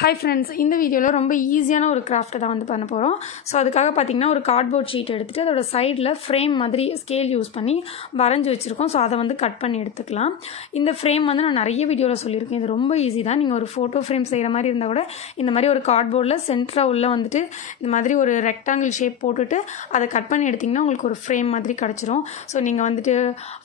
Hi friends, இந்த வீடியோல ரொம்ப ஈஸியான ஒரு கிராஃப்ட் தான் வந்து பண்ண போறோம். சோ அதுக்காக பாத்தீங்கன்னா ஒரு கார்ட்போர்ட் ஷீட் எடுத்துட்டு அதோட சைடுல ஃப்ரேம் மாதிரி ஸ்கேல் யூஸ் பண்ணி வரைஞ்சு வச்சிருக்கோம். சோ அத வந்து கட் பண்ணி எடுத்துக்கலாம். இந்த ஃப்ரேம் வந்து நான் நிறைய வீடியோல சொல்லிருக்கேன். இது ரொம்ப ஈஸி தான். நீங்க ஒரு போட்டோ ஃப்ரேம் செய்யற மாதிரி இருந்தா கூட இந்த மாதிரி ஒரு கார்ட்போர்ட்ல சென்டரா உள்ள வந்துட்டு இந்த மாதிரி ஒரு ரெக்டாங்கிள் ஷேப் போட்டுட்டு அதை கட் பண்ணி எடுத்தீங்கன்னா உங்களுக்கு ஒரு ஃப்ரேம் மாதிரி கிடைச்சிரும். சோ நீங்க வந்துட்டு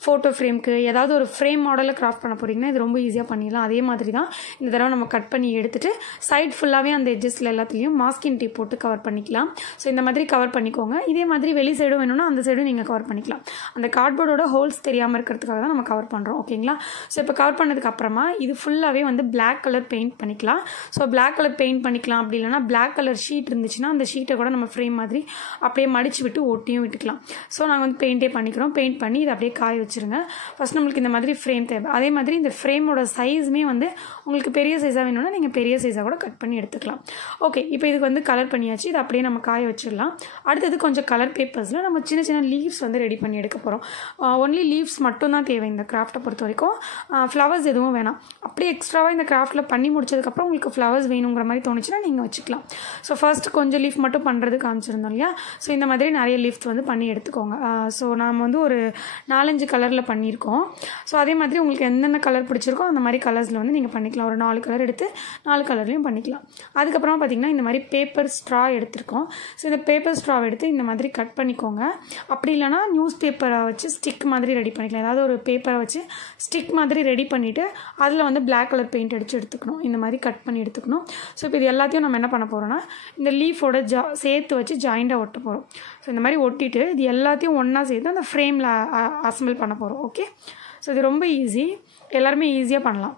போட்டோ ஃப்ரேம்க்கு ஏதாவது ஒரு ஃப்ரேம் மாடல்ல கிராஃப்ட் பண்ண போறீங்கன்னா இது ரொம்ப ஈஸியா பண்ணிடலாம். அதே மாதிரி தான் இந்த தடவை நம்ம கட் பண்ணி எடுத்துட்டு சைடு ஃபுல்லாவே அந்த எட்ஜஸ்ல எல்லாத்துலயும் மாஸ்கிங் டேப் போட்டு கவர் பண்ணிக்கலாம். சோ இந்த மாதிரி கவர் பண்ணிக்கோங்க. இதே மாதிரி வெளி சைடும் வேணும்னா அந்த சைடும் நீங்க கவர் பண்ணிக்கலாம். அந்த கார்ட்போர்டோட ஹோல்ஸ் தெரியாம இருக்கிறதுக்காக தான் நம்ம கவர் பண்றோம். ஓகேங்களா? சோ இப்போ கவர் பண்ணதுக்கு அப்புறமா இது ஃபுல்லாவே வந்து Black கலர் பெயிண்ட் பண்ணிக்கலாம். சோ Black கலர் பெயிண்ட் பண்ணிக்கலாம். அப்படி இல்லனா Black கலர் ஷீட் இருந்துச்சுன்னா அந்த ஷீட்டை கூட நம்ம ஃப்ரேம் மாதிரி அப்படியே மடிச்சு விட்டு ஒட்டியும் விட்டுக்கலாம். சோ நாங்க வந்து பெயிண்டே பண்ணிக்கிறோம். பெயிண்ட் பண்ணி இதை அப்படியே காய வச்சிருங்க. ஃபர்ஸ்ட் நமக்கு இந்த மாதிரி ஃப்ரேம் தேவை. அதே மாதிரி இந்த ஃப்ரேமோட சைஸ்மே வந்து உங்களுக்கு பெரிய சைஸா வேணும்னா நீங்க பெரிய சைஸா கூட கட் பண்ணி எடுத்துக்கலாம். ஓகே, இப்போ இதுக்கு வந்து கலர் பண்ணியாச்சு. இதை அப்படியே நம்ம காய வச்சிடலாம். அடுத்தது கொஞ்சம் கலர் பேப்பர்ஸ்ல நம்ம சின்ன சின்ன லீவ்ஸ் வந்து ரெடி பண்ணி எடுக்க போறோம். ஒன்லி லீவ்ஸ் மட்டும் தான் தேவை இந்த கிராஃப்ட்டை பொறுத்த வரைக்கும். ஃப்ளவர்ஸ் எதுவும் வேணாம். அப்படியே எக்ஸ்ட்ராவா இந்த கிராஃப்ட்ல பண்ணி முடிச்சதுக்கு அப்புறம் உங்களுக்கு ஃப்ளவர்ஸ் வேணுங்கிற மாதிரி தோணுச்சுன்னா நீங்க வச்சுக்கலாம். ஸோ ஃபர்ஸ்ட் கொஞ்சம் லீஃப் மட்டும் பண்றது காமிச்சிருந்தோம் இல்லையா? ஸோ இந்த மாதிரி நிறைய லீஃப்ஸ் வந்து பண்ணி எடுத்துக்கோங்க. ஸோ நாம வந்து ஒரு 4-5 கலர்ல பண்ணியிருக்கோம். ஸோ அதே மாதிரி உங்களுக்கு எந்தெந்த கலர் பிடிச்சிருக்கோ அந்த மாதிரி கலர்ஸ்ல வந்து நீங்க பண்ணிக்கலாம். ஒரு 4 கலர் எடுத்து 4 கலர்லையும் பண்ணிக்கலாம். அதுக்கப்புறமா பார்த்தீங்கன்னா இந்த மாதிரி பேப்பர் ஸ்ட்ரா எடுத்திருக்கோம். ஸோ இந்த பேப்பர் ஸ்ட்ராவை எடுத்து இந்த மாதிரி கட் பண்ணிக்கோங்க. அப்படி இல்லைனா நியூஸ் பேப்பரை வச்சு ஸ்டிக் மாதிரி ரெடி பண்ணிக்கலாம். ஏதாவது ஒரு பேப்பரை வச்சு ஸ்டிக் மாதிரி ரெடி பண்ணிட்டு அதில் வந்து Black கலர் பெயிண்ட் அடிச்சு எடுத்துக்கணும். இந்த மாதிரி கட் பண்ணி எடுத்துக்கணும். ஸோ இப்போ இது எல்லாத்தையும் நம்ம என்ன பண்ண போறோம்னா இந்த லீஃபோட சேர்த்து வச்சு ஜாயிண்டாக ஒட்ட போகிறோம். ஸோ இந்த மாதிரி ஒட்டிட்டு இது எல்லாத்தையும் ஒன்றா சேர்த்து அந்த ஃப்ரேமில் அசம்பிள் பண்ண போகிறோம். ஓகே, ஸோ இது ரொம்ப ஈஸி. எல்லாருமே ஈஸியாக பண்ணலாம்.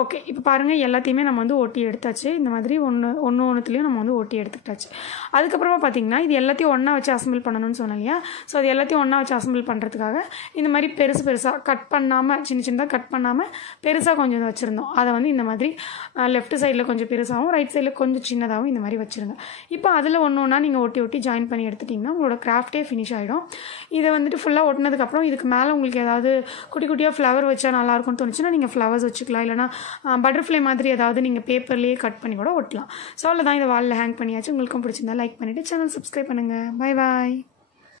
ஓகே, இப்போ பாருங்கள் எல்லாத்தையுமே நம்ம வந்து ஒட்டி எடுத்தாச்சு. இந்த மாதிரி ஒன்றுத்துலேயும் நம்ம வந்து ஒட்டி எடுத்துக்கிட்டாச்சு. அதுக்கப்புறமா பார்த்தீங்கன்னா இது எல்லாத்தையும் ஒன்றா வச்சு அசம்பிள் பண்ணணும்னு சொன்னேன் இல்லையா? ஸோ அது எல்லாத்தையும் ஒன்றா வச்சு அசம்பிள் பண்ணுறதுக்காக இந்த மாதிரி பெருசாக கட் பண்ணாமல் சின்னதாக கட் பண்ணாமல் பெருசாக கொஞ்சம் வச்சுருந்தோம். அதை வந்து இந்த மாதிரி லெஃப்ட் சைடில் கொஞ்சம் பெருசாகவும் ரைட் சைடில் கொஞ்சம் சின்னதாகவும் இந்த மாதிரி வச்சுருங்க. இப்போ அதில் ஒன்றா நீங்கள் ஒட்டி ஜாயின் பண்ணி எடுத்துட்டிங்கன்னா உங்களோட கிராஃப்டே ஃபினிஷ் ஆகிடும். இதை வந்துட்டு ஃபுல்லாக ஒட்டினதுக்கப்புறம் இதுக்கு மேலே உங்களுக்கு ஏதாவது குட்டி குட்டியாக ஃப்ளவர் வச்சா நல்லாயிருக்கும்னு தோணுச்சுன்னா நீங்கள் ஃப்ளவர்ஸ் வச்சுக்கலாம். இல்லைனா பட்டர்ஃப்ளை மாதிரி ஏதாவது நீங்கள் பேப்பர்லேயே கட் பண்ணி கூட ஒட்டலாம். ஸோ அவ்வளோதான். இதை வாலில் ஹேங் பண்ணியாச்சு. உங்களுக்கும் பிடிச்சிருந்தா லைக் பண்ணிவிட்டு சேனல் சப்ஸ்கிரைப் பண்ணுங்கள். Bye bye.